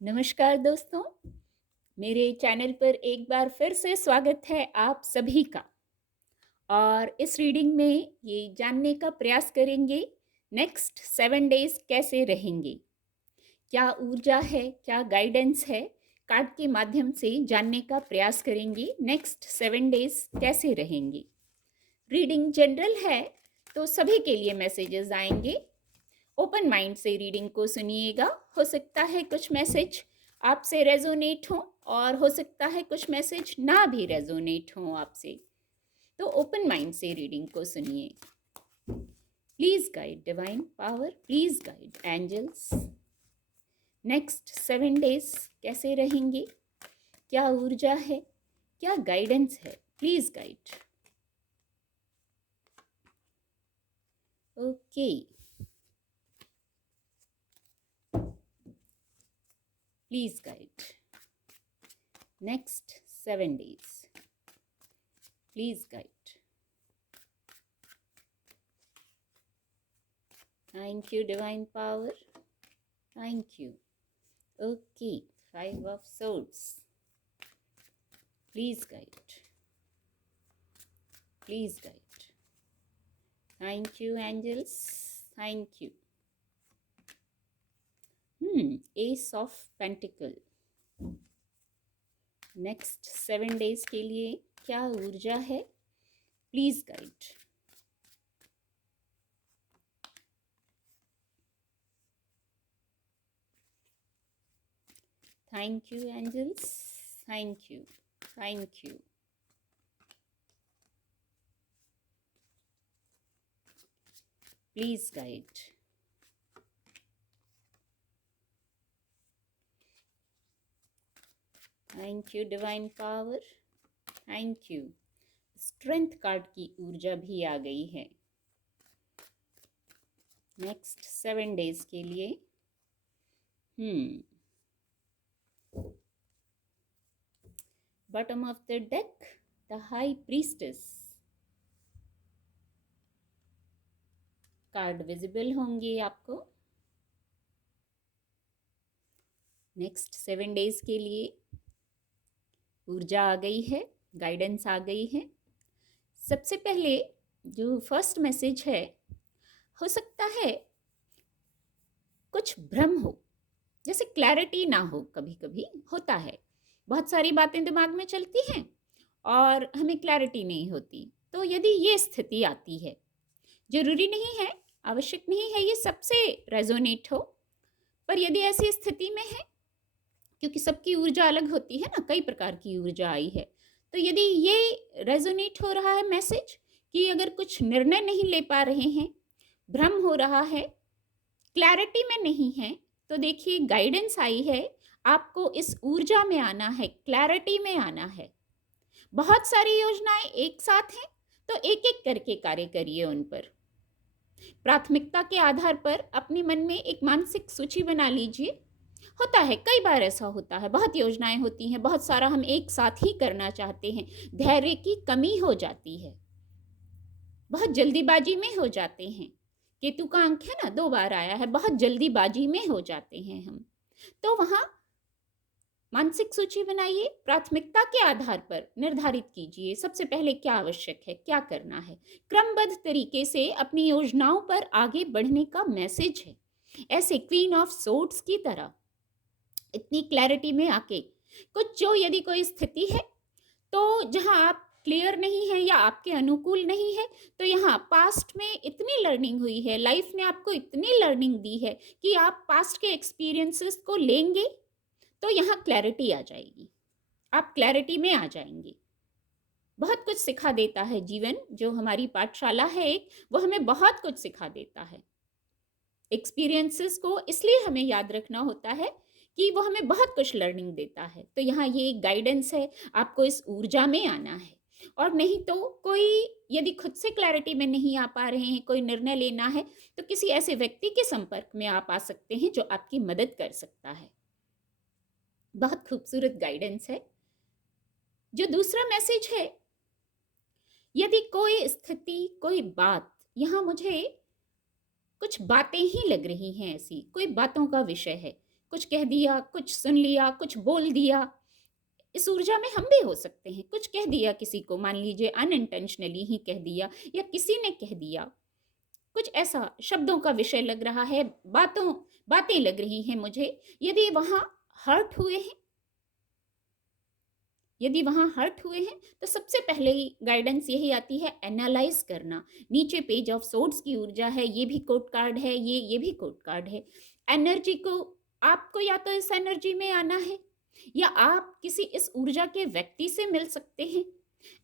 नमस्कार दोस्तों, मेरे चैनल पर एक बार फिर से स्वागत है आप सभी का। और इस रीडिंग में ये जानने का प्रयास करेंगे नेक्स्ट 7 डेज कैसे रहेंगे, क्या ऊर्जा है, क्या गाइडेंस है। कार्ड के माध्यम से जानने का प्रयास करेंगे नेक्स्ट 7 डेज कैसे रहेंगे। रीडिंग जनरल है तो सभी के लिए मैसेजेस आएंगे। ओपन माइंड से रीडिंग को सुनिएगा। हो सकता है कुछ मैसेज आपसे रेजोनेट हो और हो सकता है कुछ मैसेज ना भी रेजोनेट हो आपसे, तो ओपन माइंड से रीडिंग को सुनिए। Please guide divine power, please guide angels. Next 7 days कैसे रहेंगे, क्या ऊर्जा है, क्या गाइडेंस है, please guide. Okay, please guide next 7 days, please guide. Thank you divine power, thank you. Okay, 5 of swords, please guide, please guide. Thank you angels, thank you. Ace of Pentacle, next 7 days के लिए क्या ऊर्जा है, please guide. Thank you angels, thank you, thank you. Please guide. Thank you divine power, thank you. Strength card की ऊर्जा भी आ गई है नेक्स्ट 7 डेज के लिए। Bottom of the deck, the high priestess card visible होंगे आपको नेक्स्ट 7 डेज के लिए। ऊर्जा आ गई है, गाइडेंस आ गई है। सबसे पहले जो फर्स्ट मैसेज है, हो सकता है कुछ भ्रम हो, जैसे क्लैरिटी ना हो। कभी कभी होता है, बहुत सारी बातें दिमाग में चलती हैं और हमें क्लैरिटी नहीं होती। तो यदि ये स्थिति आती है, जरूरी नहीं है, आवश्यक नहीं है ये सबसे रेजोनेट हो, पर यदि ऐसी स्थिति में है, क्योंकि सबकी ऊर्जा अलग होती है ना, कई प्रकार की ऊर्जा आई है, तो यदि ये रेजोनेट हो रहा है मैसेज कि अगर कुछ निर्णय नहीं ले पा रहे हैं, भ्रम हो रहा है, क्लैरिटी में नहीं है, तो देखिए गाइडेंस आई है, आपको इस ऊर्जा में आना है, क्लैरिटी में आना है। बहुत सारी योजनाएं एक साथ हैं, तो एक एक करके कार्य करिए उन पर। प्राथमिकता के आधार पर अपने मन में एक मानसिक सूची बना लीजिए। होता है, कई बार ऐसा होता है, बहुत योजनाएं होती हैं, बहुत सारा हम एक साथ ही करना चाहते हैं, धैर्य की कमी हो जाती है, बहुत जल्दीबाजी में हो जाते हैं। केतु का अंक है ना, 2 बार आया है, बहुत जल्दीबाजी में हो जाते हैं हम। तो वहां मानसिक सूची बनाइए, प्राथमिकता के आधार पर निर्धारित कीजिए सबसे पहले क्या आवश्यक है, क्या करना है। क्रमबद्ध तरीके से अपनी योजनाओं पर आगे बढ़ने का मैसेज है। ऐसे क्वीन ऑफ सोर्ड्स की तरह इतनी क्लैरिटी में आके कुछ, जो यदि कोई स्थिति है तो जहां आप क्लियर नहीं है या आपके अनुकूल नहीं है, तो यहाँ पास्ट में इतनी लर्निंग हुई है, लाइफ ने आपको इतनी लर्निंग दी है कि आप पास्ट के एक्सपीरियंसेस को लेंगे तो यहाँ क्लैरिटी आ जाएगी, आप क्लैरिटी में आ जाएंगे। बहुत कुछ सिखा देता है जीवन, जो हमारी पाठशाला है एक, वो हमें बहुत कुछ सिखा देता है। एक्सपीरियंसेस को इसलिए हमें याद रखना होता है कि वो हमें बहुत कुछ लर्निंग देता है। तो यहाँ ये एक गाइडेंस है, आपको इस ऊर्जा में आना है। और नहीं तो कोई यदि खुद से क्लैरिटी में नहीं आ पा रहे हैं, कोई निर्णय लेना है, तो किसी ऐसे व्यक्ति के संपर्क में आप आ सकते हैं जो आपकी मदद कर सकता है। बहुत खूबसूरत गाइडेंस है। जो दूसरा मैसेज है, यदि कोई स्थिति, कोई बात, यहाँ मुझे कुछ बातें ही लग रही हैं, ऐसी कोई बातों का विषय है कुछ कह दिया, कुछ सुन लिया, कुछ बोल दिया। इस ऊर्जा में हम भी हो सकते हैं। कुछ कह दिया किसी को, मान लीजिए अनइंटेंशनली ही कह दिया या किसी ने कह दिया, कुछ ऐसा शब्दों का विषय लग रहा है, बातें लग रही हैं मुझे। यदि वहां हर्ट हुए हैं, यदि वहां हर्ट हुए हैं, तो सबसे पहले ही गाइडेंस यही आती है, एनालाइज करना। नीचे पेज ऑफ सोर्ड्स की ऊर्जा है, ये भी कोड कार्ड है, ये भी कोड कार्ड है। एनर्जी को, आपको या तो इस एनर्जी में आना है या आप किसी इस ऊर्जा के व्यक्ति से मिल सकते हैं।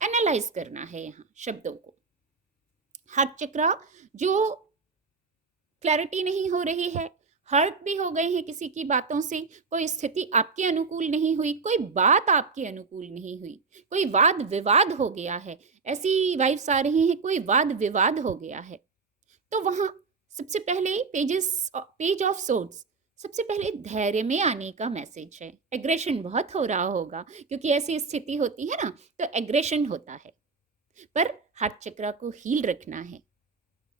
एनालाइज करना है यहाँ शब्दों को। हार्ट चक्रा, जो क्लैरिटी नहीं हो रही है, हर्ट भी हो गए हैं किसी की बातों से, कोई स्थिति आपके अनुकूल नहीं हुई, कोई बात आपके अनुकूल नहीं हुई, कोई वाद विवाद हो गया है, ऐसी वाइब्स आ रही हैं, कोई वाद विवाद हो गया है, तो वहां सबसे पहले पेज ऑफ सोर्ड्स, सबसे पहले धैर्य में आने का मैसेज है। एग्रेशन बहुत हो रहा होगा, क्योंकि ऐसी स्थिति होती है ना, तो एग्रेशन होता है, पर हार्ट चक्र को हील रखना है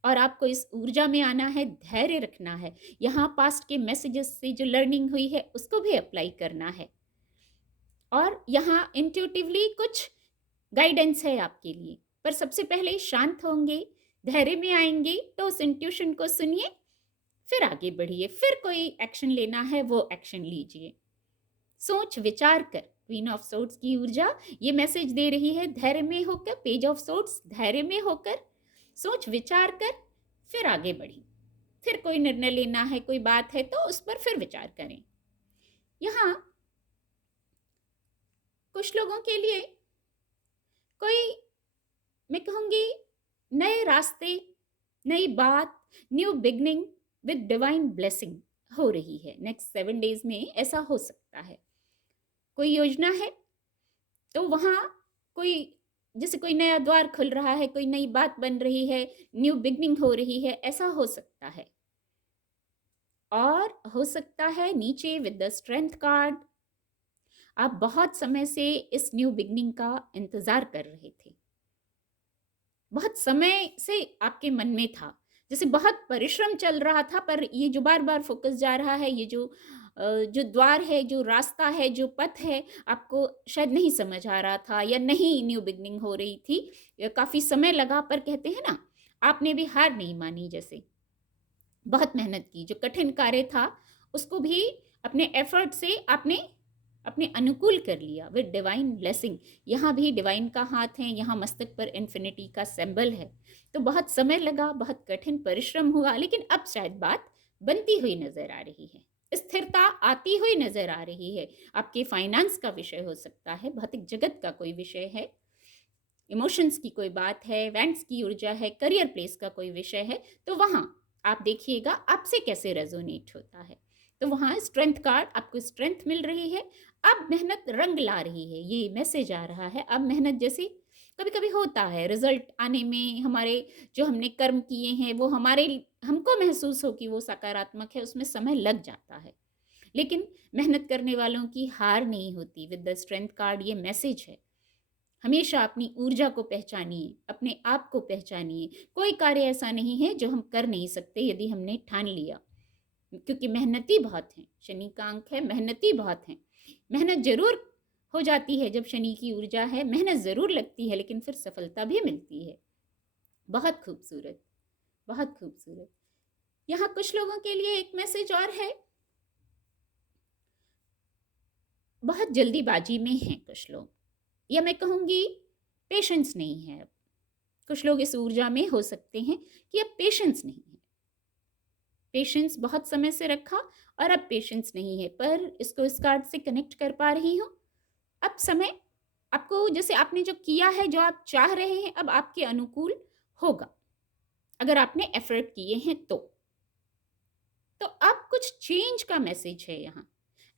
और आपको इस ऊर्जा में आना है, धैर्य रखना है। यहाँ पास्ट के मैसेजेस से जो लर्निंग हुई है उसको भी अप्लाई करना है, और यहाँ इंट्यूटिवली कुछ गाइडेंस है आपके लिए। पर सबसे पहले शांत होंगे, धैर्य में आएंगे, तो उस इंट्यूशन को सुनिए, फिर आगे बढ़िए। फिर कोई एक्शन लेना है वो एक्शन लीजिए, सोच विचार कर। क्वीन ऑफ सोर्ड्स की ऊर्जा ये मैसेज दे रही है, धैर्य में होकर, पेज ऑफ सोर्ड्स, धैर्य में होकर सोच विचार कर, फिर आगे बढ़ी। फिर कोई निर्णय लेना है, कोई बात है तो उस पर फिर विचार करें। यहाँ कुछ लोगों के लिए कोई, मैं कहूंगी, नए रास्ते, नई बात, new beginning with divine blessing हो रही है। नेक्स्ट 7 डेज में ऐसा हो सकता है। कोई योजना है तो वहां कोई, जैसे कोई नया द्वार खुल रहा है, कोई नई बात बन रही है, न्यू बिगनिंग हो रही है, ऐसा हो सकता है। और हो सकता है नीचे विद द स्ट्रेंथ कार्ड, आप बहुत समय से इस न्यू बिगनिंग का इंतजार कर रहे थे, बहुत समय से आपके मन में था, जैसे बहुत परिश्रम चल रहा था, पर ये जो बार बार फोकस जा रहा है, ये जो द्वार है, जो रास्ता है, जो पथ है, आपको शायद नहीं समझ आ रहा था या नहीं न्यू बिगनिंग हो रही थी, काफी समय लगा, पर कहते हैं ना, आपने भी हार नहीं मानी, जैसे बहुत मेहनत की, जो कठिन कार्य था उसको भी अपने एफर्ट से आपने अपने अनुकूल कर लिया विद डिवाइन ब्लेसिंग। यहाँ भी डिवाइन का हाथ है, यहाँ मस्तक पर इन्फिनिटी का सिंबल है। तो बहुत समय लगा, बहुत कठिन परिश्रम हुआ, लेकिन अब शायद बात बनती हुई नजर आ रही है, स्थिरता आती हुई नजर आ रही है। आपके फाइनेंस का विषय हो सकता है, भौतिक जगत का कोई विषय है, इमोशंस की कोई बात है, इवेंट्स की ऊर्जा है, करियर प्लेस का कोई विषय है, तो वहां आप देखिएगा आपसे कैसे रेजोनेट होता है। तो वहां स्ट्रेंथ कार्ड, आपको स्ट्रेंथ मिल रही है, अब मेहनत रंग ला रही है, ये मैसेज आ रहा है। अब मेहनत, जैसे कभी कभी होता है रिजल्ट आने में, हमारे जो हमने कर्म किए हैं वो हमको महसूस हो कि वो सकारात्मक है, उसमें समय लग जाता है, लेकिन मेहनत करने वालों की हार नहीं होती। विद द स्ट्रेंथ कार्ड ये मैसेज है, हमेशा अपनी ऊर्जा को पहचानिए, अपने आप को पहचानिए। कोई कार्य ऐसा नहीं है जो हम कर नहीं सकते यदि हमने ठान लिया, क्योंकि मेहनती बहुत हैं, शनि का अंक है, मेहनती बहुत हैं। मेहनत जरूर हो जाती है, जब शनि की ऊर्जा है मेहनत जरूर लगती है, लेकिन फिर सफलता भी मिलती है। बहुत खूबसूरत, बहुत खूबसूरत। यहाँ कुछ लोगों के लिए एक मैसेज और है, बहुत जल्दीबाजी में हैं कुछ लोग, या मैं कहूँगी पेशेंस नहीं है। अब कुछ लोग इस ऊर्जा में हो सकते हैं कि अब पेशेंस नहीं है, पेशेंस बहुत समय से रखा और अब पेशेंस नहीं है, पर इसको इस कार्ड से कनेक्ट कर पा रही हूँ। अब समय आपको, जैसे आपने जो किया है, जो आप चाह रहे हैं, अब आपके अनुकूल होगा अगर आपने एफर्ट किए हैं तो अब कुछ चेंज का मैसेज है यहाँ।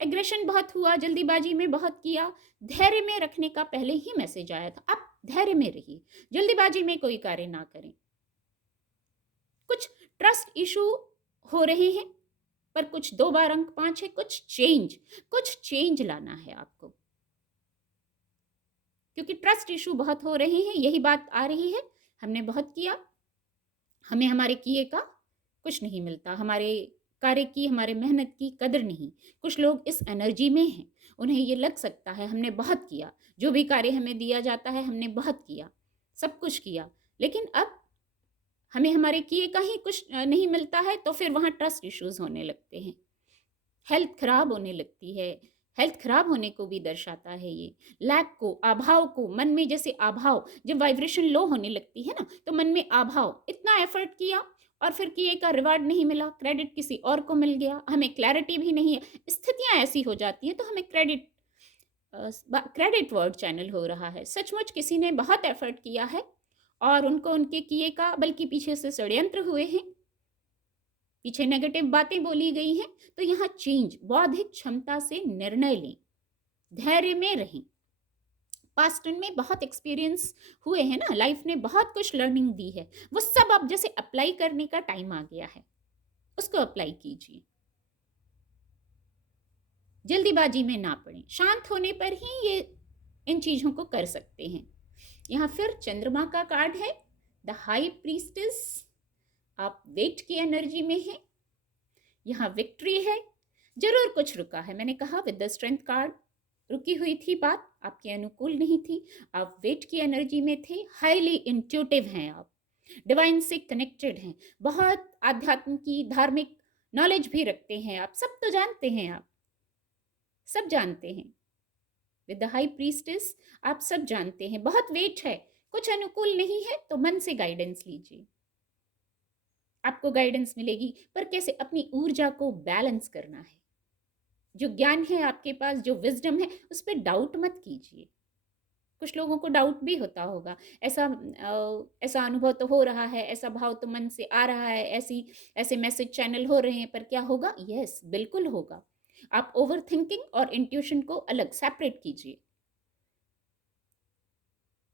एग्रेशन बहुत हुआ, जल्दीबाजी में बहुत किया, धैर्य में रखने का पहले ही मैसेज आया था। आप धैर्य में रहिए, जल्दीबाजी में कोई कार्य ना करें। कुछ ट्रस्ट इशू हो रहे हैं, पर कुछ 2 बार अंक 5 है, कुछ चेंज लाना है आपको, क्योंकि ट्रस्ट इशू बहुत हो रहे हैं, यही बात आ रही है। हमने बहुत किया, हमें हमारे किए का कुछ नहीं मिलता, हमारे कार्य की, हमारे मेहनत की कदर नहीं। कुछ लोग इस एनर्जी में हैं, उन्हें ये लग सकता है हमने बहुत किया, जो भी कार्य हमें दिया जाता है हमने बहुत किया, सब कुछ किया, लेकिन अब हमें हमारे किए का ही कुछ नहीं मिलता है, तो फिर वहाँ ट्रस्ट इश्यूज होने लगते हैं, हेल्थ खराब होने लगती है। हेल्थ खराब होने को भी दर्शाता है ये, लैक को, अभाव को, मन में जैसे अभाव, जब वाइब्रेशन लो होने लगती है ना, तो मन में अभाव, इतना एफर्ट किया और फिर किए का रिवार्ड नहीं मिला, क्रेडिट किसी और को मिल गया, हमें क्लैरिटी भी नहीं है, स्थितियां ऐसी हो जाती हैं, तो हमें क्रेडिट वर्ड चैनल हो रहा है। सचमुच किसी ने बहुत एफर्ट किया है और उनको उनके किए का, बल्कि पीछे से षड्यंत्र हुए हैं, पीछे नेगेटिव बातें बोली गई हैं, तो यहाँ चेंज, बौद्धिक क्षमता से निर्णय लें, धैर्य में रहें। पास्ट में बहुत एक्सपीरियंस हुए हैं ना, लाइफ ने बहुत कुछ लर्निंग दी है, वो सब अब जैसे अप्लाई करने का टाइम आ गया है, उसको अप्लाई कीजिए, जल्दीबाजी में ना पड़े, शांत होने पर ही ये इन चीजों को कर सकते हैं। यहाँ फिर चंद्रमा का कार्ड है, द हाई प्रीस्टेस, आप वेट की एनर्जी में हैं, यहाँ विक्ट्री है, जरूर कुछ रुका है, मैंने कहा विद द स्ट्रेंथ कार्ड, रुकी हुई थी बात, आपके अनुकूल नहीं थी, आप वेट की एनर्जी में थे, हाईली इंट्यूटिव हैं आप, डिवाइन से कनेक्टेड हैं, बहुत आध्यात्म की धार्मिक नॉलेज भी रखते हैं आप, सब तो जानते हैं आप, सब जानते हैं, विद द हाई प्रीस्टेस आप सब जानते हैं, बहुत वेट है, कुछ अनुकूल नहीं है, तो मन से गाइडेंस लीजिए, आपको गाइडेंस मिलेगी, पर कैसे अपनी ऊर्जा को बैलेंस करना है, जो ज्ञान है आपके पास, जो विजडम है, उस पर डाउट मत कीजिए। कुछ लोगों को डाउट भी होता होगा, ऐसा अनुभव तो हो रहा है, ऐसा भाव तो मन से आ रहा है, ऐसे मैसेज चैनल हो रहे हैं, पर क्या होगा? यस, बिल्कुल होगा। आप ओवर थिंकिंग और इंट्यूशन को अलग सेपरेट कीजिए,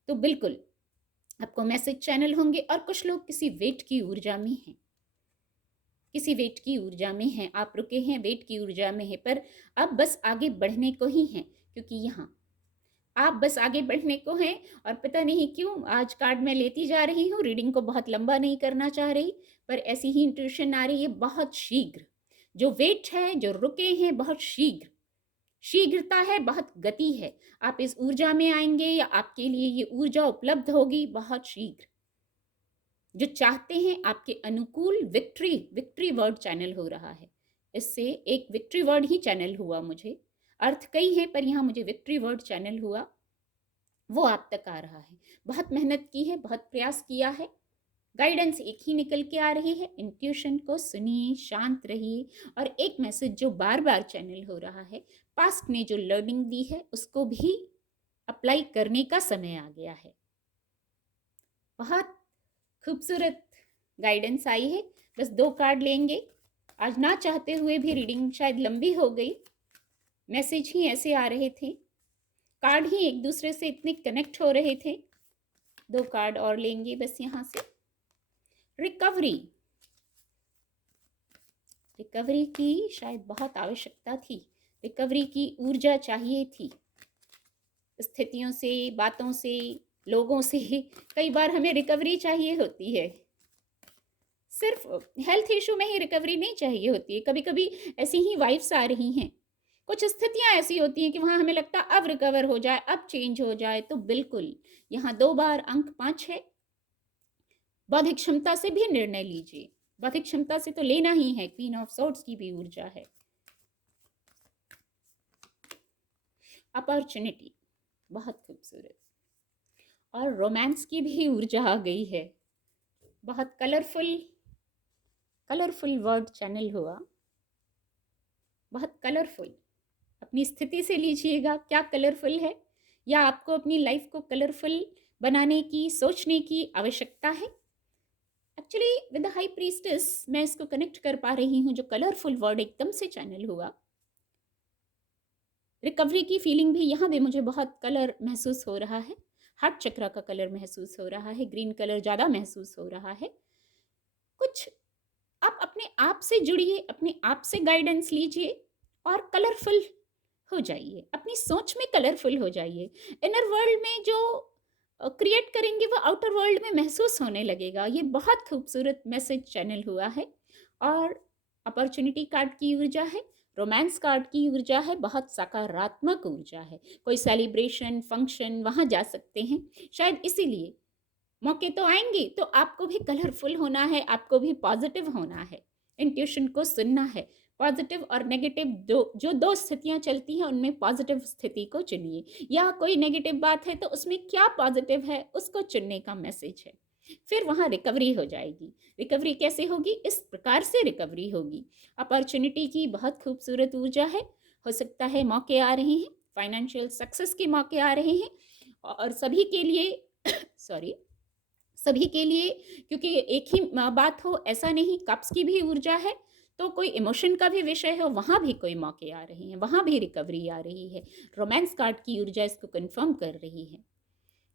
तो बिल्कुल आपको मैसेज चैनल होंगे। और कुछ लोग किसी वेट की ऊर्जा में हैं, किसी वेट की ऊर्जा में हैं, आप रुके हैं, वेट की ऊर्जा में है, पर अब बस आगे बढ़ने को ही हैं, क्योंकि यहाँ आप बस आगे बढ़ने को हैं। और पता नहीं क्यों आज कार्ड मैं लेती जा रही हूँ, रीडिंग को बहुत लंबा नहीं करना चाह रही, पर ऐसी ही इंट्यूशन आ रही है, बहुत शीघ्र जो वेट है, जो रुके हैं, बहुत शीघ्र, शीघ्रता है, बहुत गति है, आप इस ऊर्जा में आएंगे या आपके लिए ये ऊर्जा उपलब्ध होगी बहुत शीघ्र। जो चाहते हैं आपके अनुकूल, विक्ट्री, विक्ट्री वर्ड चैनल हो रहा है, इससे एक विक्ट्री वर्ड ही चैनल हुआ, मुझे अर्थ कई है पर यहाँ मुझे विक्ट्री वर्ड चैनल हुआ, वो आप तक आ रहा है। बहुत मेहनत की है, बहुत प्रयास किया है, गाइडेंस एक ही निकल के आ रही है, इंट्यूशन को सुनिए, शांत रहिए। और एक मैसेज जो बार बार चैनल हो रहा है, पास्ट ने जो लर्निंग दी है उसको भी अप्लाई करने का समय आ गया है। बहुत खूबसूरत गाइडेंस आई है, बस 2 कार्ड लेंगे, आज ना चाहते हुए भी रीडिंग शायद लंबी हो गई, मैसेज ही ऐसे आ रहे थे, कार्ड ही एक दूसरे से इतने कनेक्ट हो रहे थे। 2 कार्ड और लेंगे बस यहाँ से। रिकवरी, रिकवरी की शायद बहुत आवश्यकता थी, रिकवरी की ऊर्जा चाहिए थी, स्थितियों से, बातों से, लोगों से कई बार हमें रिकवरी चाहिए होती है, सिर्फ हेल्थ इशू में ही रिकवरी नहीं चाहिए होती है, कभी कभी ऐसी ही वाइब्स आ रही हैं, कुछ स्थितियां ऐसी होती हैं कि वहां हमें लगता है अब रिकवर हो जाए, अब चेंज हो जाए, तो बिल्कुल यहाँ 2 बार अंक 5 है। बौद्धिक क्षमता से भी निर्णय लीजिए, बौद्धिक क्षमता से तो लेना ही है, क्वीन ऑफ सोर्ड्स की भी ऊर्जा है। अपॉर्चुनिटी बहुत खूबसूरत, और रोमांस की भी ऊर्जा आ गई है, बहुत कलरफुल, कलरफुल वर्ड चैनल हुआ, बहुत कलरफुल। अपनी स्थिति से लीजिएगा क्या कलरफुल है, या आपको अपनी लाइफ को कलरफुल बनाने की, सोचने की आवश्यकता है। Actually with the high priestess मैं इसको कनेक्ट कर पा रही हूँ, जो कलरफुल वर्ड एकदम से चैनल हुआ, रिकवरी की फीलिंग भी यहाँ भी मुझे बहुत कलर महसूस हो रहा है, हार्ट चक्रा का कलर महसूस हो रहा है, ग्रीन कलर ज़्यादा महसूस हो रहा है। कुछ आप अपने आप से जुड़िए, अपने आप से गाइडेंस लीजिए और कलरफुल हो जाइए, अपनी सोच में कलरफुल हो जाइए। इनर वर्ल्ड में जो क्रिएट करेंगे वो आउटर वर्ल्ड में महसूस होने लगेगा। ये बहुत खूबसूरत मैसेज चैनल हुआ है। और अपॉर्चुनिटी कार्ड की ऊर्जा है, रोमांस कार्ड की ऊर्जा है, बहुत सकारात्मक ऊर्जा है। कोई सेलिब्रेशन फंक्शन वहाँ जा सकते हैं, शायद इसीलिए मौके तो आएंगे, तो आपको भी कलरफुल होना है, आपको भी पॉजिटिव होना है, इंट्यूशन को सुनना है। पॉजिटिव और नेगेटिव जो दो स्थितियां चलती हैं उनमें पॉजिटिव स्थिति को चुनिए, या कोई नेगेटिव बात है तो उसमें क्या पॉजिटिव है उसको चुनने का मैसेज है। फिर वहाँ रिकवरी हो जाएगी। रिकवरी कैसे होगी? इस प्रकार से रिकवरी होगी। अपॉर्चुनिटी की बहुत खूबसूरत ऊर्जा है। हो सकता है मौके आ रहे हैं, फाइनेंशियल सक्सेस के मौके आ रहे हैं, और सभी के लिए सॉरी सभी के लिए, क्योंकि एक ही बात हो ऐसा नहीं, कप्स की भी ऊर्जा है, तो कोई इमोशन का भी विषय हो, वहाँ भी कोई मौके आ रहे हैं, वहाँ भी रिकवरी आ रही है। रोमांस कार्ड की ऊर्जा इसको कंफर्म कर रही है।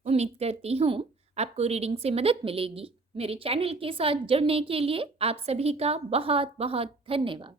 उम्मीद करती हूँ आपको रीडिंग से मदद मिलेगी। मेरे चैनल के साथ जुड़ने के लिए आप सभी का बहुत बहुत धन्यवाद।